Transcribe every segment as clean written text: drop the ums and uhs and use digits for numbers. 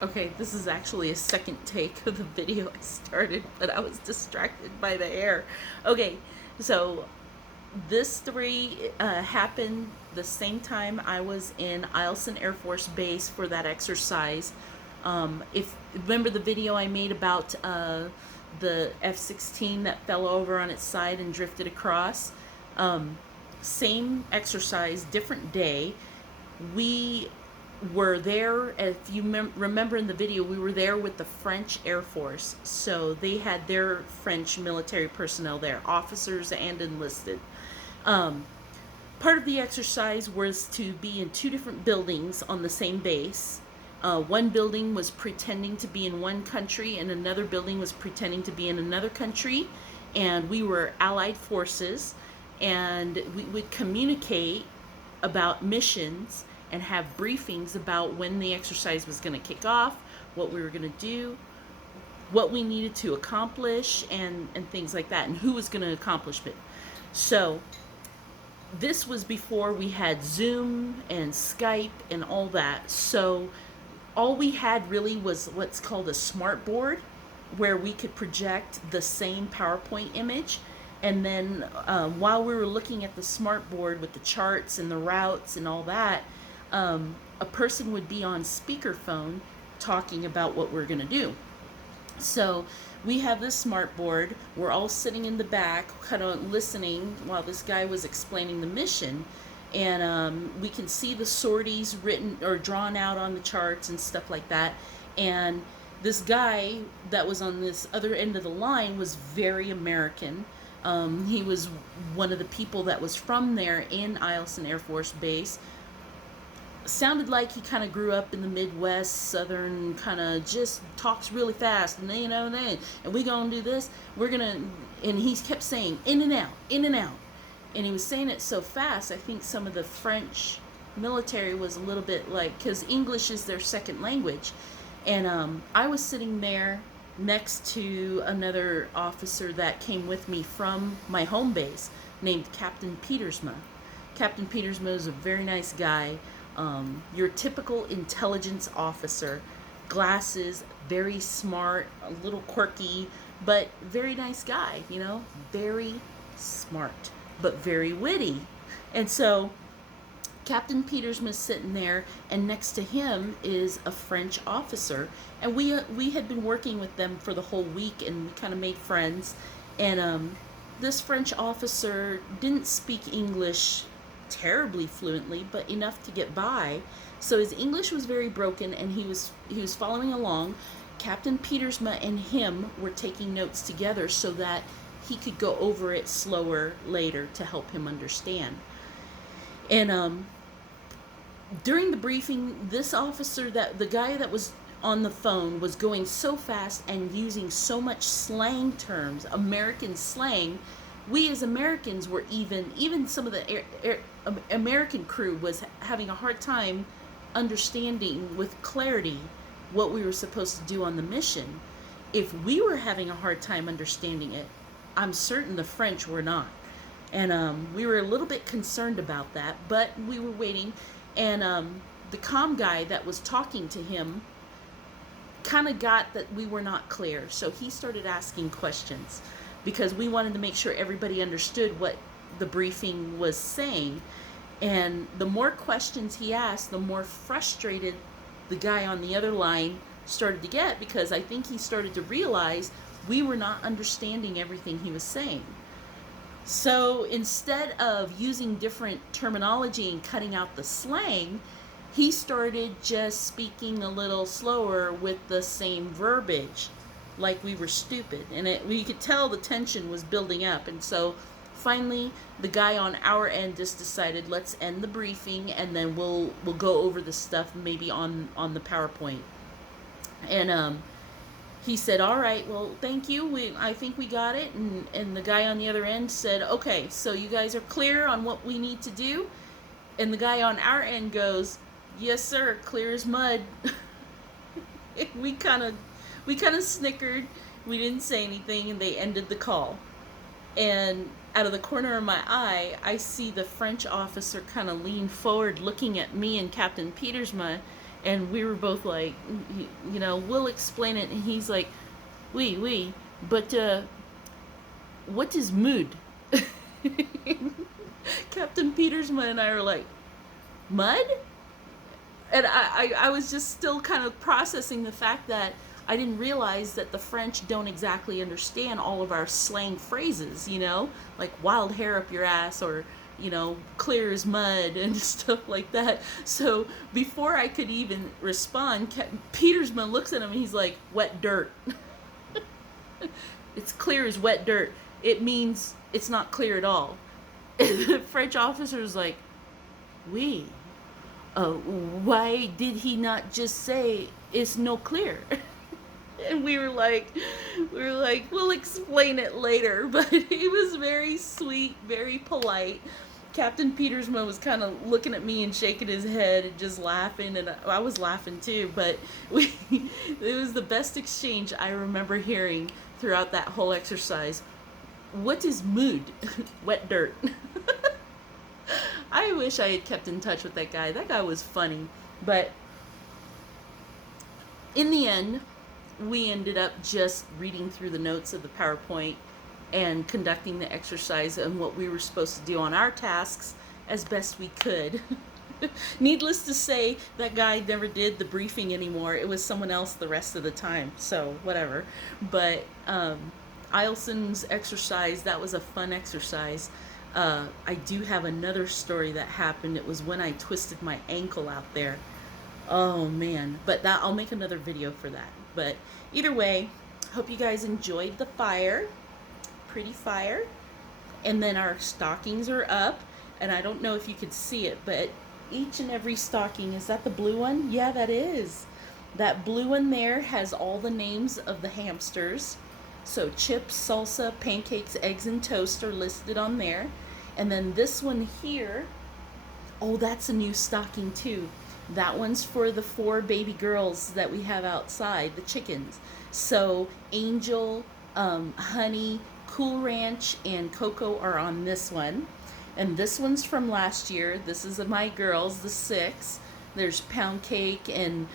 Okay, this is actually a second take of the video I started, but I was distracted by the air. Okay, so this three happened the same time I was in Eilson Air Force Base for that exercise. If remember the video I made about the F-16 that fell over on its side and drifted across, same exercise, different day. We were there, if you remember in the video, we were there with the French Air Force. So they had their French military personnel there, officers and enlisted. Um, Part of the exercise was to be in two different buildings on the same base. One building was pretending to be in one country, and another building was pretending to be in another country. And we were allied forces, and we would communicate about missions and have briefings about when the exercise was going to kick off, what we were going to do, what we needed to accomplish, and things like that, and who was going to accomplish it. So this was before we had Zoom and Skype and all that. So all we had really was what's called a smart board, where we could project the same PowerPoint image. And then while we were looking at the smart board with the charts and the routes and all that, a person would be on speakerphone talking about what we're going to do. So we have this smart board. We're all sitting in the back, kind of listening while this guy was explaining the mission. And we can see the sorties written or drawn out on the charts and stuff like that. And this guy that was on this other end of the line was very American. He was one of the people that was from there in Eilson Air Force Base. Sounded like he kind of grew up in the Midwest, Southern, kind of just talks really fast, and and we gonna do this. We're gonna, and he kept saying in and out, in and out, and he was saying it so fast. I think some of the French military was a little bit like, because English is their second language, and I was sitting there next to another officer that came with me from my home base named Captain Petersma. Captain Petersma is a very nice guy. Your typical intelligence officer, glasses, very smart, a little quirky, but very nice guy, very smart, but very witty. And so Captain Petersman's sitting there, and next to him is a French officer, and we had been working with them for the whole week, and we kind of made friends. And this French officer didn't speak English terribly fluently, but enough to get by. So his English was very broken, and he was following along. Captain Petersma and him were taking notes together so that he could go over it slower later to help him understand. And during the briefing, this officer, that the guy that was on the phone, was going so fast and using so much slang terms, American slang. We as Americans were even some of the American crew was having a hard time understanding with clarity what we were supposed to do on the mission. If we were having a hard time understanding it, I'm certain the French were not. And we were a little bit concerned about that, but we were waiting. And the comm guy that was talking to him kind of got that we were not clear. So he started asking questions because we wanted to make sure everybody understood what the briefing was saying. And the more questions he asked, the more frustrated the guy on the other line started to get, because I think he started to realize we were not understanding everything he was saying. So instead of using different terminology and cutting out the slang, he started just speaking a little slower with the same verbiage, like we were stupid. And we could tell the tension was building up. And so finally, the guy on our end just decided, let's end the briefing, and then we'll go over the stuff maybe on the PowerPoint. And he said, all right, well, thank you. I think we got it. And the guy on the other end said, okay, so you guys are clear on what we need to do? And the guy on our end goes, yes, sir, clear as mud. we kind of snickered. We didn't say anything, and they ended the call. And out of the corner of my eye, I see the French officer kind of lean forward looking at me and Captain Petersma, And we were both like, you know, we'll explain it. And he's like, oui, but what is mood? Captain Petersman and I are like, mud? And I was just still kind of processing the fact that I didn't realize that the French don't exactly understand all of our slang phrases, you know, like wild hair up your ass, or, you know, clear as mud and stuff like that. So before I could even respond, Petersman looks at him and he's like, wet dirt. It's clear as wet dirt. It means it's not clear at all. And the French officer is like, oui. Why did he not just say it's no clear? And we were like, we'll explain it later. But he was very sweet, very polite. Captain Petersman was kind of looking at me and shaking his head and just laughing, and I was laughing too. But it was the best exchange I remember hearing throughout that whole exercise. What is mood? Wet dirt. I wish I had kept in touch with that guy. That guy was funny. But in the end, we ended up just reading through the notes of the PowerPoint and conducting the exercise and what we were supposed to do on our tasks as best we could. Needless to say, that guy never did the briefing anymore. It was someone else the rest of the time. So, whatever. But Eilson's exercise, that was a fun exercise. I do have another story that happened. It was when I twisted my ankle out there. Oh man, but that I'll make another video for that. But either way, hope you guys enjoyed the fire. Pretty fire. And then our stockings are up, and I don't know if you could see it, but each and every stocking, is that the blue one? Yeah, that is. That blue one there has all the names of the hamsters. So chips, salsa, pancakes, eggs, and toast are listed on there. And then this one here, oh, that's a new stocking too. That one's for the 4 baby girls that we have outside, the chickens. So Angel, Honey, Cool Ranch, and Coco are on this one. And this one's from last year. This is my girls, the 6. There's Pound Cake and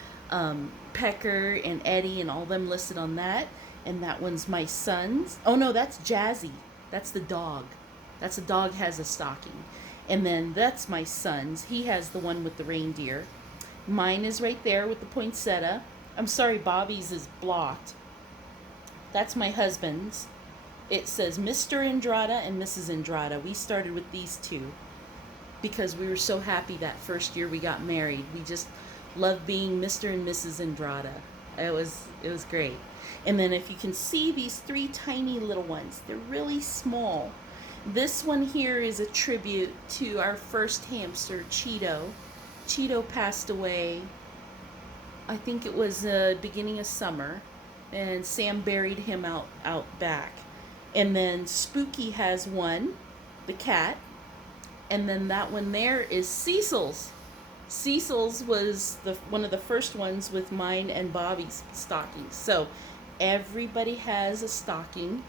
Pecker and Eddie and all them listed on that. And that one's my son's. Oh no, that's Jazzy. That's the dog. That's the dog has a stocking. And then that's my son's. He has the one with the reindeer. Mine is right there with the poinsettia. I'm sorry, Bobby's is blocked. That's my husband's. It says Mr. Andrada and Mrs. Andrada. We started with these two because we were so happy that first year we got married. We just loved being Mr. and Mrs. Andrada. It was great. And then if you can see these 3 tiny little ones, they're really small. This one here is a tribute to our first hamster, Cheeto. Cheeto passed away, I think it was beginning of summer, and Sam buried him out back. And then Spooky has one, the cat, and then that one there is Cecil's. Cecil's was one of the first ones with mine and Bobby's stockings. So everybody has a stocking,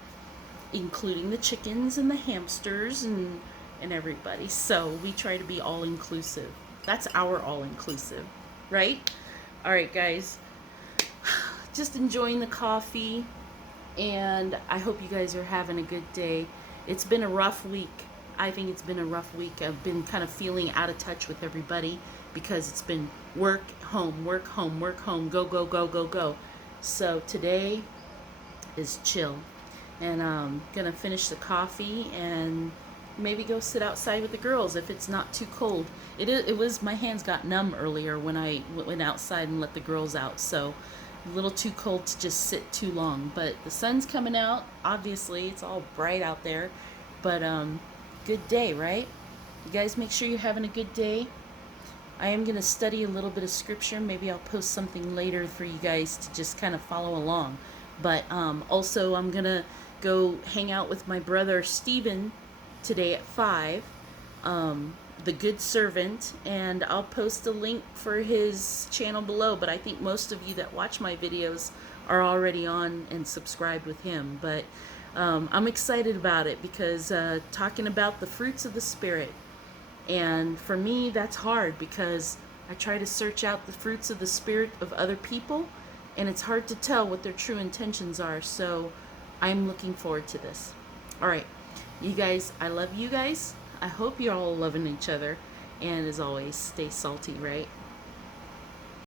including the chickens and the hamsters and everybody. So we try to be all inclusive. That's our all inclusive, right? All right, guys. Just enjoying the coffee, and I hope you guys are having a good day. It's been a rough week. I think it's been a rough week. I've been kind of feeling out of touch with everybody because it's been work, home, work, home, work, home, go, go, go, go, go. So today is chill. And I'm going to finish the coffee and maybe go sit outside with the girls if it's not too cold. It was, my hands got numb earlier when I went outside and let the girls out. So a little too cold to just sit too long. But the sun's coming out. Obviously, it's all bright out there. But good day, right? You guys make sure you're having a good day. I am going to study a little bit of scripture. Maybe I'll post something later for you guys to just kind of follow along. But also I'm going to go hang out with my brother Stephen today at 5, the Good Servant, and I'll post a link for his channel below. But I think most of you that watch my videos are already on and subscribed with him. But I'm excited about it because talking about the fruits of the Spirit. And for me, that's hard because I try to search out the fruits of the spirit of other people, and it's hard to tell what their true intentions are. So I'm looking forward to this. All right, you guys, I love you guys. I hope you're all loving each other. And as always, stay salty, right?